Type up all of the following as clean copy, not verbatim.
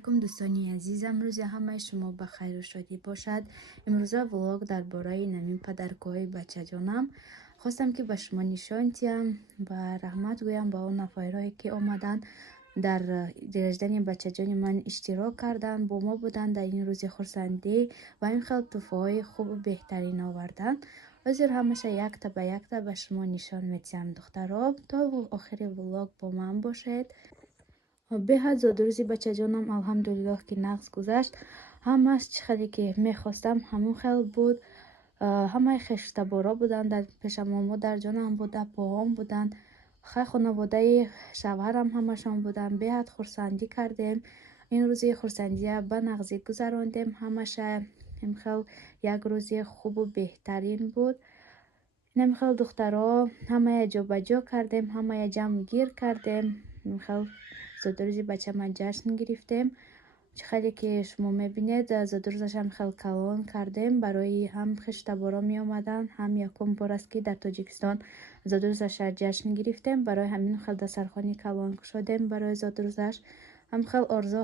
алайкум дӯстони азизам, рӯзи ҳамаи шумо ба хайру шодӣ бошад. имрӯза влог дар бораи намин падаркои бачаҷонам хостам ки ба шумо нишон диҳам ва раҳмат гӯям ба он нафарҳое ки омаданд дар ҷаҷдани бачаҷони ман иштирок карданд, бо мо буданд дар ин рӯзи хурсандӣ ва ин хел тӯҳфаҳои хубу беҳтарин оварданд. ҳозир ҳамаша якта ба якта ба шумо нишон медиҳам духтаро. То охири влог бо ман бошед. беҳад зодурӯзи бачаҷонам алҳамдулиллоҳ ки нағз гузашт. ҳамаш чӣ хеле ки мехостам ҳамон хел буд. ҳамаи хештаборо буданд, дар пешамо модарҷонам буда, поҳом буданд, хай хонаводаи шавҳарам ҳамашон буданд. беҳад хурсандӣ кардем. ин рӯзи хурсандия ба нағзӣ гузарондем. ҳамаша имхел як рӯзи хубу беҳтарин буд. намихел духтаро ҳамая ҷобаҷо кардем, ҳамая ҷамъгир кардем. имхел зодурӯзи бачама ҷашн гирифтем. чӣ хеле ки шумо мебинед зодурӯзашам хел калон кардем. барои ҳам хештаборо меомаданд, ҳам якум бор аст ки дар Тоҷикистон зодурӯзаша ҷашн гирифтем. барои ҳамин хел дастархони калон кушодем барои зодурӯзаш. ҳам хел орзу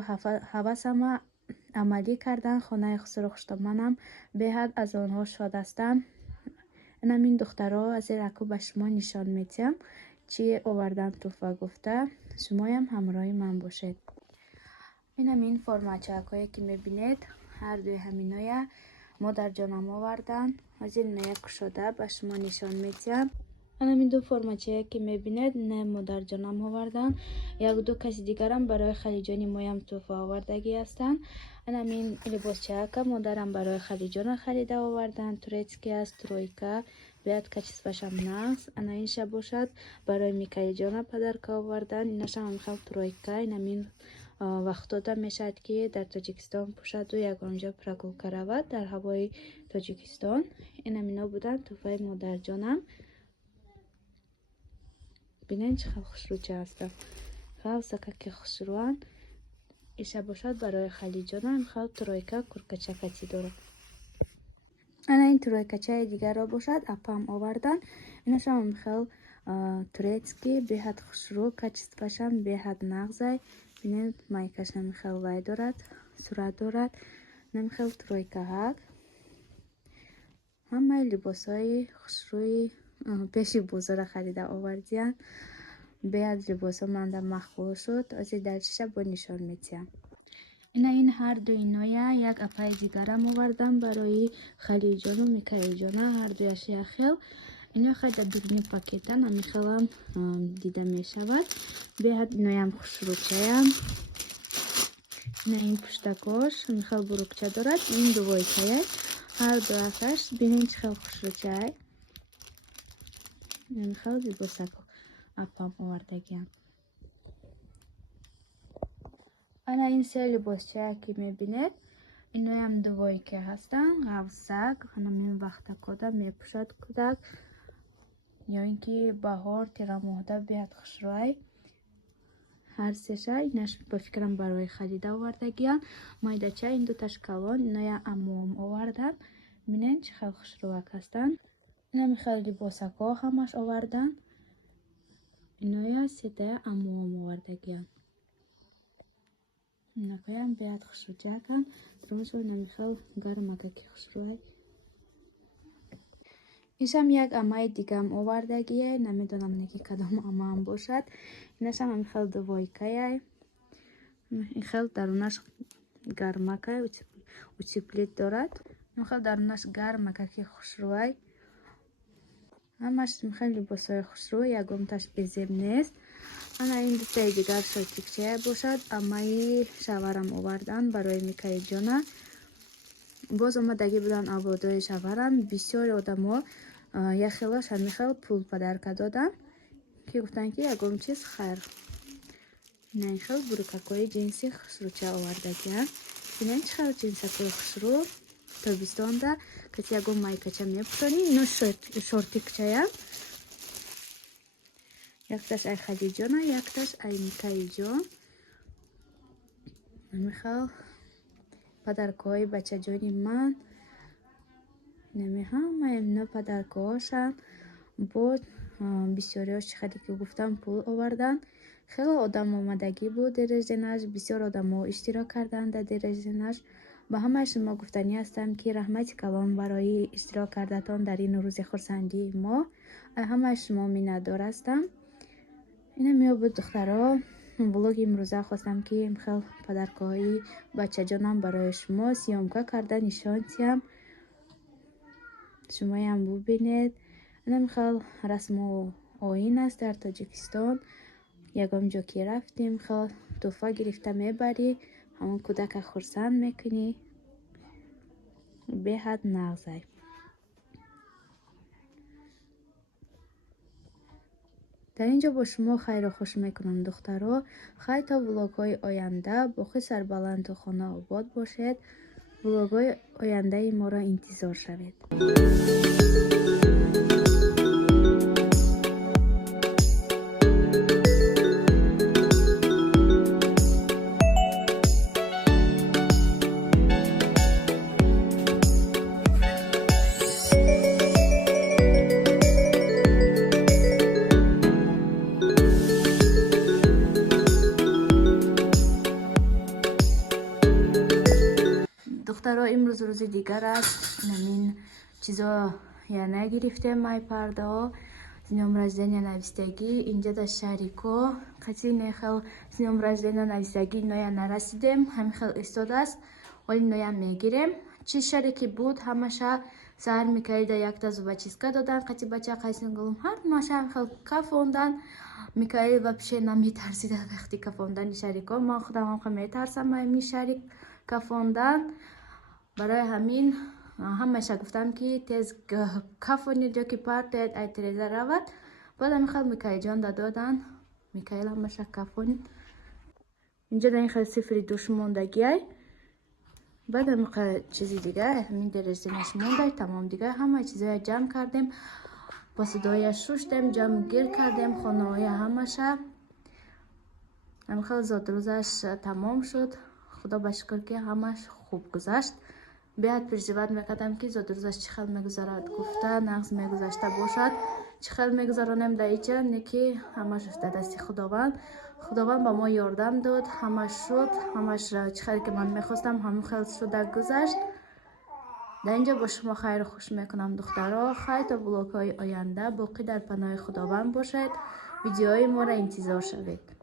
ҳавасама амалӣ карданд. хонаи хусру хуштаманам беҳад аз онҳо шод ҳастам. намин духтаро азираку ба шумо нишон медиҳам чӣ овардан тӯҳфа гуфта. шумоям ҳамроҳи ман бошед. инамин формачакҳое ки мебинед ҳардуи ҳаминоя модарҷонам оварданд. ҳозир иноя кушода ба шумо нишон медиҳам. инамин ду формачае ки мебинед не модарҷонам оварданд. як-ду каси дигарам барои халиҷони моям тӯҳфа овардагӣ ҳастанд. инамин либосчаака модарам барои халиҷона халида оварданд. турецки аст, тройка, беҳад качествашам нағз. ана инша бошад барои микаиҷона падарка оварданд. инашам ҳамихел тройка. инамин вақтода мешавад ки дар Тоҷикистон пӯшаду ягонҷо прогулка равад дар ҳавои Тоҷикистон. инамино буданд тӯҳфаи модарҷонам. бинед чӣ хел хушрӯча ҳастам. хел сакаки хушрӯанд. иша бошад барои халиҷонам хел тройка куркачакати дорад. ана ин тройкачаи дигарро бошад апам оварданд. инашам хел турецки беҳад хушрӯ, качествашам беҳад нағзай. бинед майкашам хел вай дорад, сурат дорад. намихел тройкаҳак. ҳамаи либосҳои хушрӯи пеши бозора халида овардиянд. беҳад либосҳо манда махбул шуд. ҳозир дар шиша бо нишон медиҳам. ина ин ҳарду иноя як апаи дигарам овардам барои халиҷону микаиҷона ҳардуяш яхел. ино хай дар бирини пакетан амихелам дида мешавад. беҳад иноям хушрӯчаям. ина ин пуштакош амихел бурукча дорад. ин дувойкая ҳарду акаш бинед чӣ хел хушрӯчаай. амихел либосако апам овардагиам. ана ин се либосчая ки мебинед иноям дувойка ҳастанд. ғафсак ҳанамин вақтакода мепӯшад кӯдак ё ин ки баҳор тирамоҳда беҳад хушрӯай. ҳар сеша инаш ба фикрам барои халида овардагиам. майдача ин дуташ калон иноя аммуом оварданд. бинед чӣ хел хушрӯак ҳастанд. намихел либосако ҳамаш оварданд. иноя сетая аммуом овардагиам. инакоям беҳад хушрӯчааканд. турмушо намихел гармака ки хушрӯай. ишам як амаи дигам овардагие. намедонам неки кадом амаам бошад. инашам амихел дувойкаяй. ин хел дарунаш гармакай утеплит дорад. михел дарунаш гармака ки хушрӯай. ҳамаш михел либосҳои хушрӯ, ягонташ безеб нест. ана ин дутаи дигар шотикчая бошад. амаи шавҳарам оварданд барои микаиҷона. боз омадагӣ буданд авлодои шавҳарам. бисёри одамо яхелаш ҳамихел пул падарка доданд ки гуфтанд ки ягон чиз хайр. ина ин хел бурукакҳои ҷинси хушрӯча овардагианд. бинед чӣ хел ҷинсакҳои хушрӯ тобистонда каси ягон майкача мепӯшонӣ. ино шортикчаянд. якташ ай халиҷона, якташ ай микаиҷон. намихел падаркаҳои бачаҷони ман. нами ҳамаи ино падаркаҳошанд. бо бисёриҳо чихаре ки гуфтам пул овардан. хеле одам омадагӣ буд дар рожденаш, бисёр одамҳо иштирок карданд дар рожденаш. ба ҳамаашон мо гуфтанӣ ҳастам ки раҳмати калон барои иштирок кардатон дар ин рӯзи хурсандии мо. ҳамаи шумо миннатдор ҳастам. ина меёбуд духтаро, блоги имрӯза хостам ки хел падаркоҳои бачаҷонам барои шумо сиёмка карда нишон диҳам. шумоям бубинед. ина хел расму оин аст дар Тоҷикистон. ягон ҷо ки рафтем хел тӯҳфа гирифта мебарӣ, ҳамон кӯдака хурсанд мекунӣ. беҳад нағзай. дар ин ҷо бо шумо хайру хуш мекунам духтаро. хай то влогҳои оянда боқӣ сарбаланду хонаобод бошед. влогҳои ояндаи моро интизор шавед. духтаро, имрӯз рӯзи дигар аст. намин чизо яна гирифтем майпардао с днём рождения навистагӣ инҷа дар шаҳри Ко. қати нехел с днём рождения навистагӣ ноя нарасидем, ҳамин хел истодааст. оли ноя мегирем. чи шаре ки буд ҳамаша саҳар Микаида якта зубачиска додан. қати бача қайсинголум ҳар маша хел кафондан. Микаил вообще наметарсида вақти кафондани шаҳри Ко. ман худам ҳам метарсам ами шаҳри кафондан. барои ҳамин ҳамаша гуфтам ки тез кафонед ё ки партояд ай тиреза равад. баъд ҳамин хел Микаилҷон дододан. Микаил ҳамаша кафонид. инҷа дар ин хел сифри душ мондагиай. баъд ҳамин хел чизи дигар ҳамин дерезинаш мондай тамом дигар ҳама чизоя ҷамъ кардем. посудоя шуштем, ҷамъгир кардем хонаоя ҳамаша. ҳамин хел зодрӯзаш тамом шуд. худо ба шукр ки ҳамаш хуб гузашт. беҳад переживат мекардам ки зодрӯзаш чӣ хел мегузарад, гуфта нағз мегузашта бошад. чӣ хел мегузаронем дар инҷа, не ки ҳамаш дар дасти худованд. худованд ба мо ёрдам дод, ҳамаш шуд. ҳамаш чӣ хеле ки ман мехостам ҳамин хел шуда гузашт. дар инҷо бо шумо хайру хуш мекунам духтаро. хай то влогҳои оянда боқӣ дар паноҳи худованд бошед. видеоҳои моро интизор шавед.